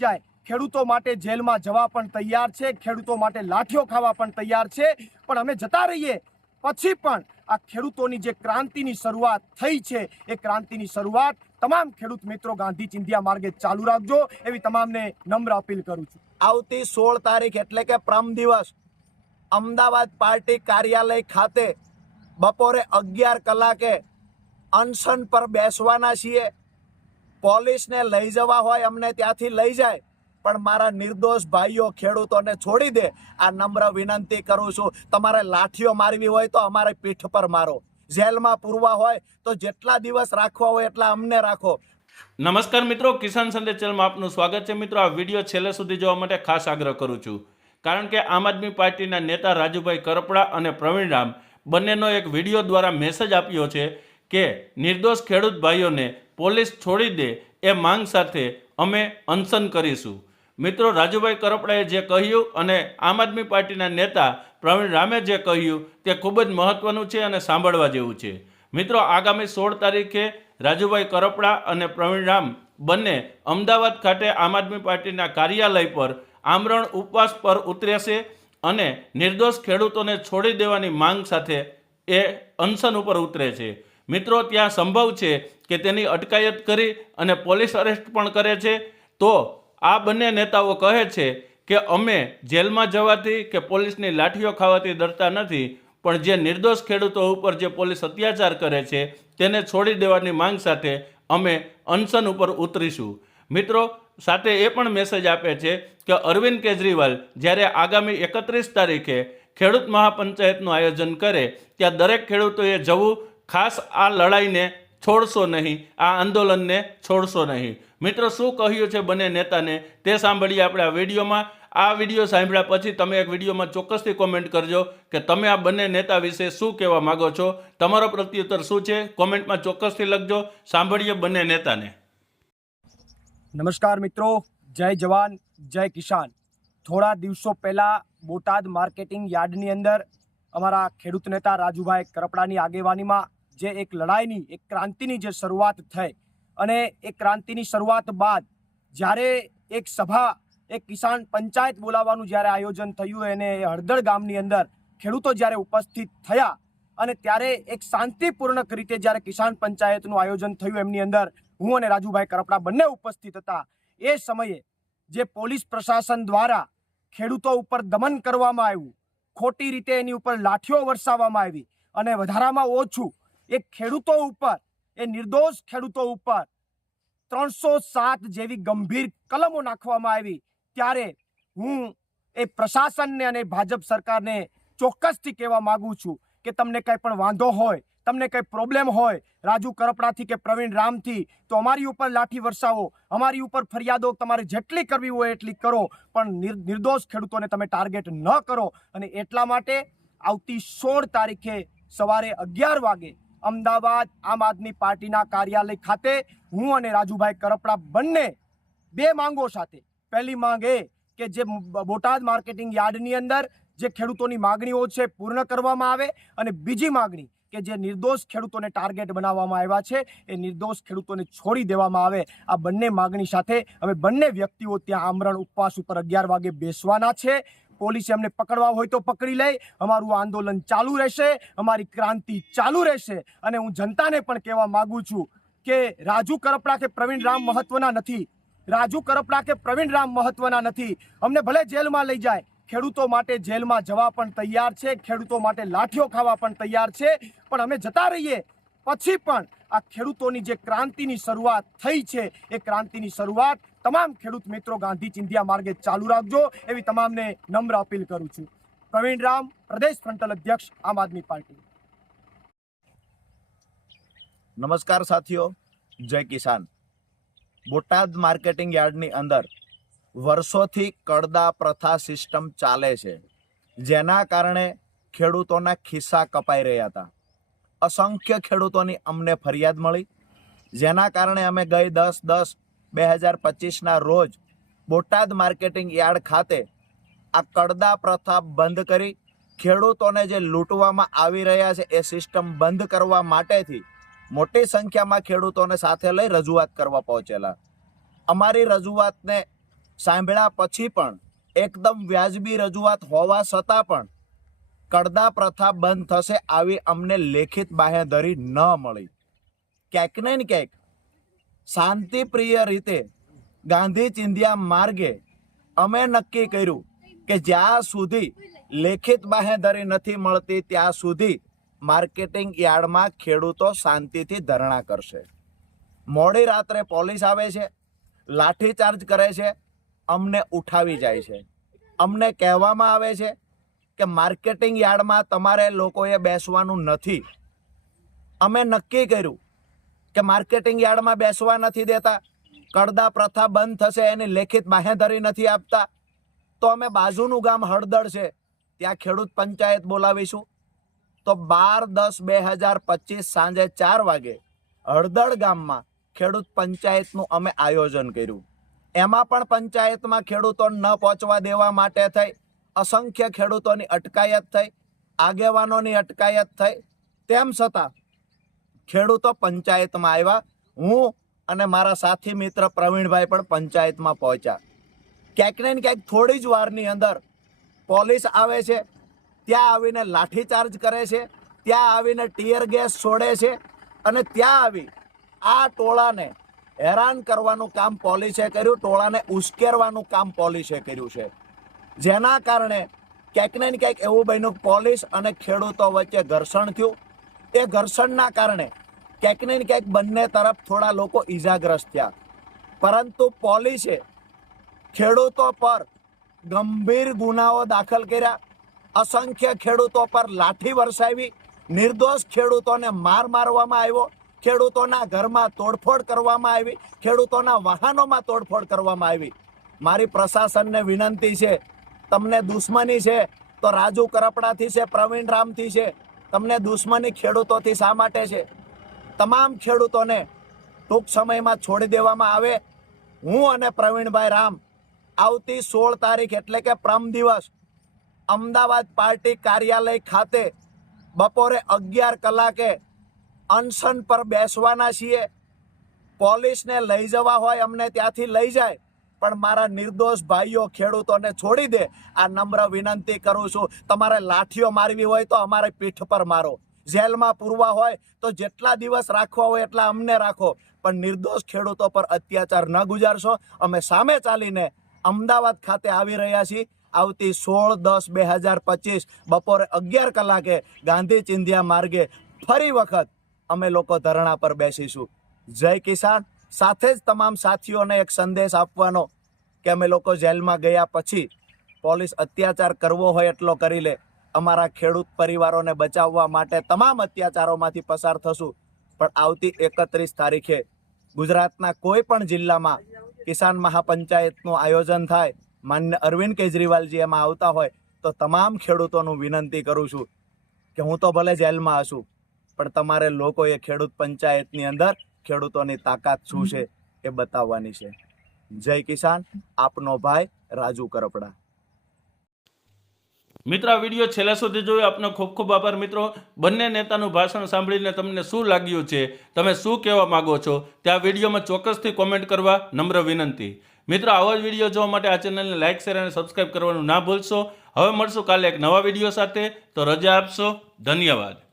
જાય. ખેડૂતો માટે જેલમાં જવા પણ તૈયાર છે. ખેડૂતો માટે લાઠીઓ ખાવા પણ તૈયાર છે. પણ અમે જતા રહીએ. પછી પણ આ ખેડૂતોની જે ક્રાંતિની શરૂઆત થઈ છે, એ ક્રાંતિની શરૂઆત તમામ ખેડૂત મિત્રો ગાંધી ચિંધિયા માર્ગે ચાલુ રાખજો. એવી તમામને નમ્ર અપીલ કરું છું. આવતી સોળ તારીખ એટલે કે પ્રમ દિવસ, અમદાવાદ પાર્ટી કાર્યાલય ખાતે બપોરે અગિયાર કલાકે અનશન પર બેસવાના છીએ. પોલીસને લઈ જવા હોય, અમને ત્યાંથી લઈ જાય. પણ મારા નિર્દોષ ભાઈઓ ખેડૂતોને છોડી દે. આ નમ્ર વિનંતી કરું છું. તમારે લાઠીઓ મારવી હોય તો અમારે પીઠ પર મારો. જેલમાં પૂરવા હોય તો જેટલા દિવસ રાખવા હોય એટલા અમને રાખો. નમસ્કાર મિત્રો, કિસાન સંદેશ ચેનલમાં આપનું સ્વાગત છે. મિત્રો, આ વીડિયો છેલ્લે સુધી જોવા માટે ખાસ આગ્રહ કરું છું. કારણ કે આમ આદમી પાર્ટીના નેતા રાજુભાઈ કરપડા અને પ્રવીણ રામ બંનેનો એક વીડિયો દ્વારા મેસેજ આપ્યો છે કે નિર્દોષ ખેડૂત ભાઈઓને પોલીસ છોડી દે એ માંગ સાથે અમે અનશન કરીશું. મિત્રો, રાજુભાઈ કરપડાએ જે કહ્યું અને આમ આદમી પાર્ટીના નેતા પ્રવીણ રામે જે કહ્યું, તે ખૂબ જ મહત્વનું છે અને સાંભળવા જેવું છે. મિત્રો, આગામી સોળ તારીખે રાજુભાઈ કરપડા અને પ્રવીણ રામ બંને અમદાવાદ ખાતે આમ આદમી પાર્ટીના કાર્યાલય પર આમરણ ઉપવાસ પર ઉતરેશે અને નિર્દોષ ખેડૂતોને છોડી દેવાની માંગ સાથે એ અનશન ઉપર ઉતરે છે. મિત્રો, ત્યાં સંભવ છે કે તેની અટકાયત કરી અને પોલીસ અરેસ્ટ પણ કરે છે. તો આ બંને નેતાઓ કહે છે કે અમે જેલમાં જવાથી કે પોલીસની લાઠીઓ ખાવાથી ડરતા નથી, પણ જે નિર્દોષ ખેડૂતો ઉપર જે પોલીસ અત્યાચાર કરે છે, તેને છોડી દેવાની માંગ સાથે અમે અનશન ઉપર ઉતરીશું. મિત્રો, સાથે એ પણ મેસેજ આપે છે કે અરવિંદ કેજરીવાલ જ્યારે આગામી એકત્રીસ તારીખે ખેડૂત મહાપંચાયતનું આયોજન કરે, ત્યાં દરેક ખેડૂતોએ જવું ખાસ આ લડાઈને છોડશો નહીં, આ આંદોલનને છોડશો નહીં. મિત્રો, શું કહ્યું છે બંને નેતાને? તે સાંભળીએ આપણે આ વિડીયોમાં. આ વીડિયો સાંભળ્યા પછી તમે એક વિડીયોમાં ચોક્કસથી કોમેન્ટ કરજો કે તમે આ બંને નેતા વિશે શું કહેવા માગો છો? તમારો પ્રત્યુત્તર શું છે? કોમેન્ટમાં ચોક્કસથી લખજો. સાંભળીએ બંને નેતાને. નમસ્કાર મિત્રો. જય જવાન, જય કિસાન. થોડા દિવસો પહેલાં બોટાદ માર્કેટિંગ યાર્ડની અંદર અમારા ખેડૂત નેતા રાજુભાઈ કરપડાની આગેવાનીમાં જે એક લડાઈની, એક ક્રાંતિની જે શરૂઆત થઈ. અને એ ક્રાંતિની શરૂઆત બાદ જ્યારે એક સભા, એક કિસાન પંચાયત બોલાવવાનું જ્યારે આયોજન થયું અને હળદળ ગામની અંદર ખેડૂતો જ્યારે ઉપસ્થિત થયા અને ત્યારે એક શાંતિપૂર્ણ રીતે જ્યારે કિસાન પંચાયતનું આયોજન થયું, એમની અંદર હું અને રાજુભાઈ કરપડા બંને ઉપસ્થિત હતા. એ સમયે જે પોલીસ પ્રશાસન દ્વારા ખેડૂતો ઉપર દમન કરવામાં આવ્યું, ખોટી રીતે એની ઉપર લાઠીઓ વરસાવવામાં આવી અને વધારામાં ઓછું એ ખેડૂતો ઉપર, એ નિર્દોષ ખેડૂતો ઉપર ત્રણસો સાત જેવી ગંભીર કલમો નાખવામાં આવી. ત્યારે હું એ પ્રશાસનને અને ભાજપ સરકારને ચોક્કસથી કહેવા માગું છું કે તમને કંઈ પણ વાંધો હોય, તમને કંઈ પ્રોબ્લેમ હોય, રાજુ કરપડાથી કે પ્રવીણ રામથી, તો અમારી ઉપર લાઠી વરસાવો. અમારી ઉપર ફરિયાદો તમારે જેટલી કરવી હોય એટલી કરો, પણ નિર્દોષ ખેડૂતોને તમે ટાર્ગેટ ન કરો. અને એટલા માટે આવતી સોળ તારીખે સવારે અગિયાર વાગે અમદાવાદ આમ આદમી પાર્ટીના કાર્યાલય ખાતે હું અને રાજુભાઈ કરપડા બંને બે માંગો સાથે. પહેલી માંગ એ કે જે બોટાદ માર્કેટિંગ યાર્ડની અંદર જે ખેડૂતોની માગણીઓ છે પૂર્ણ કરવામાં આવે અને બીજી માગણી કે જે નિર્દોષ ખેડૂતોને ટાર્ગેટ બનાવવામાં આવ્યા છે એ નિર્દોષ ખેડૂતોને છોડી દેવામાં આવે. આ બંને માગણી સાથે અમે બંને વ્યક્તિઓ ત્યાં આમરણ ઉપવાસ ઉપર અગિયાર વાગે બેસવાના છે. પોલીસે અમને પકડવા હોય તો પકડી લે અમારું આંદોલન ચાલુ રહેશે, અમારી ક્રાંતિ ચાલુ રહેશે. અને હું જનતાને પણ કહેવા માગું છું કે રાજુ કરપડા કે પ્રવીણ રામ મહત્વના નથી. રાજુ કરપડા કે પ્રવીણ રામ મહત્વના નથી. અમને ભલે જેલમાં લઈ જાય, ખેડૂતો માટે જેલમાં જવા પણ તૈયાર છે, ખેડૂતો માટે લાઠીઓ ખાવા પણ તૈયાર છે. પણ અમે જતા રહીએ પછી પણ આ ખેડૂતોની જે ક્રાંતિની શરૂઆત થઈ છે, એ ક્રાંતિની શરૂઆત તમામ ખેડૂત મિત્રો ગાંધી ચિંધ્યા માર્ગે ચાલુ રાખજો એવી તમામને નમ્ર અપીલ કરું છું. પ્રવીણ રામ, પ્રદેશ ફ્રન્ટલ અધ્યક્ષ, આમ આદમી પાર્ટી. નમસ્કાર સાથીઓ, જય કિસાન. બોટાદ માર્કેટિંગ યાર્ડની અંદર વર્ષોથી કડદા પ્રથા સિસ્ટમ ચાલે છે, જેના કારણે ખેડૂતોના ખિસ્સા કપાઈ રહ્યા હતા. અસંખ્ય ખેડૂતોની અમને ફરિયાદ મળી, જેના કારણે અમે ગઈ દસ દસ બે હજાર પચીસના રોજ બોટાદ માર્કેટિંગ યાર્ડ ખાતે આ કડદા પ્રથા બંધ કરી ખેડૂતોને જે લૂંટવામાં આવી રહ્યા છે એ સિસ્ટમ બંધ કરવા માટેથી મોટી સંખ્યામાં ખેડૂતોને સાથે લઈ રજૂઆત કરવા પહોંચેલા. અમારી રજૂઆતને સાંભળ્યા પછી પણ એકદમ વ્યાજબી રજૂઆત હોવા છતાં પણ કડદા પ્રથા બંધ થશે આવી અમને લેખિત બાહેધરી ન મળી. ક્યાંક ને ક્યાંક શાંતિપ્રિય રીતે ગાંધી ચિંધ્યા માર્ગે અમે નક્કી કર્યું કે જ્યાં સુધી લેખિત બાહેધરી નથી મળતી ત્યાં સુધી માર્કેટિંગ યાર્ડમાં ખેડૂતો શાંતિથી ધરણા કરશે. મોડી રાત્રે પોલીસ આવે છે, લાઠીચાર્જ કરે છે, અમને ઉઠાવી જાય છે. અમને કહેવામાં આવે છે કે માર્કેટિંગ યાર્ડમાં તમારે લોકોએ બેસવાનું નથી. અમે નક્કી કર્યું કે માર્કેટિંગ યાર્ડમાં બેસવા નથી દેતા. કડદા પ્રથા બંધ થશે, એની લેખિત બાહેધરી નથી આપતા. તો અમે બાજુનું ગામ હળદળ છે. ત્યાં ખેડૂત પંચાયત બોલાવીશું. તો બાર દસ બે હજાર પચીસ સાંજે ચાર વાગે હળદળ ગામમાં ખેડૂત પંચાયતનું અમે આયોજન કર્યું. એમાં પણ પંચાયતમાં ખેડૂતો ન પહોંચવા દેવા માટે થઈ. અસંખ્ય ખેડૂતોની અટકાયત થઈ, આગેવાનોની અટકાયત થઈ. તેમ છતાં ખેડૂતો પંચાયતમાં આવ્યા. હું અને મારા સાથી મિત્ર પ્રવીણભાઈ પણ પંચાયતમાં પહોંચ્યા. ક્યાંક ને ક્યાંક થોડી જ વારની અંદર પોલીસ આવે છે, ત્યાં આવીને લાઠીચાર્જ કરે છે, ત્યાં આવીને ટીયર ગેસ છોડે છે અને ત્યાં આવી આ ટોળાને હેરાન કરવાનું કામ પોલીસે કર્યું, ટોળાને ઉશ્કેરવાનું કામ પોલીસે કર્યું છે. જેના કારણે ક્યાંક ને ક્યાંક એવું બન્યું પોલીસ અને ખેડૂતો વચ્ચે ઘર્ષણ થયું. એ ઘર્ષણના કારણે ક્યાંક ને ક્યાંક બંને તરફ થોડા લોકો ઈજાગ્રસ્ત થયા. પરંતુ પોલીસે ખેડૂતો પર ગંભીર ગુનાઓ દાખલ કર્યા. અસંખ્ય ખેડૂતો પર લાઠી વરસાવી, નિર્દોષ ખેડૂતોને માર મારવામાં આવ્યો. ખેડૂતોના ઘરમાં તોડફોડ કરવામાં આવી, ખેડૂતોના વાહનોમાં તોડફોડ કરવામાં આવી. મારી પ્રશાસનને વિનંતી છે તમને દુશ્મની છે, તો રાજુ કરપડાથી છે, પ્રવીણ રામથી છે. તમને દુશ્મની ખેડૂતોથી શા માટે છે? તમામ ખેડૂતોને ટૂંક સમયમાં છોડી દેવામાં આવે. હું અને પ્રવીણભાઈ રામ આવતી સોળ તારીખ એટલે કે પ્રમ દિવસ અમદાવાદ પાર્ટી કાર્યાલય ખાતે બપોરે અગિયાર કલાકે અનશન પર બેસવાના છીએ. પોલીસને લઈ જવા હોય અમને ત્યાંથી લઈ જાય. પણ મારા નિર્દોષ ભાઈઓ ખેડૂતોને છોડી દે. આ નમ્ર વિનંતી કરું છું. તમારે લાઠીઓ મારવી હોય તો અમારે પીઠ પર મારો. જેલમાં પૂરવા હોય તો જેટલા દિવસ રાખવા હોય એટલા અમને રાખો. પણ નિર્દોષ ખેડૂતો પર અત્યાચાર ન ગુજારશો. અમે સામે ચાલીને અમદાવાદ ખાતે આવી રહ્યા છીએ. આવતી સોળ દસ બે હજાર પચીસ બપોરે અગિયાર કલાકે ગાંધી ચિંધ્યા માર્ગે ફરી વખત અમે લોકો ધરણા પર બેસીશું. જય કિસાન. સાથે જ તમામ સાથીઓને એક સંદેશ આપવાનો કે અમે લોકો જેલમાં ગયા પછી પોલીસ અત્યાચાર કરવો હોય એટલો કરી લે. અમારા ખેડૂત પરિવારોને બચાવવા માટે તમામ અત્યાચારોમાંથી પસાર થશું. પણ આવતી એકત્રીસ તારીખે ગુજરાતના કોઈ પણ જિલ્લામાં કિસાન મહાપંચાયતનું આયોજન થાય, માન્ય અરવિંદ કેજરીવાલજી એમાં આવતા હોય, તો તમામ ખેડૂતોનું વિનંતી કરું છું કે હું તો ભલે જેલમાં હશું, પણ તમારે લોકોએ ખેડૂત પંચાયતની અંદર ખેડૂતોની તાકાત શું છે એ બતાવવાની છે. જય કિસાન આપનો ભાઈ રાજુ કરપડા. મિત્રો આ વીડિયો છેલ્લા સુધી જોયો આપનો ખૂબ ખૂબ આભાર મિત્રો. બંને નેતાનું ભાષણ સાંભળીને તમને શું લાગ્યું છે તમે શું કહેવા માગો છો તે આ વિડીયોમાં ચોક્કસથી કોમેન્ટ કરવા નમ્ર વિનંતી. મિત્રો આવા જ વીડિયો જોવા માટે આ ચેનલને લાઇક શેર અને સબસ્ક્રાઇબ કરવાનું ના ભૂલશો. હવે મળશું કાલે એક નવા વીડિયો સાથે. તો રજા આપશો. ધન્યવાદ.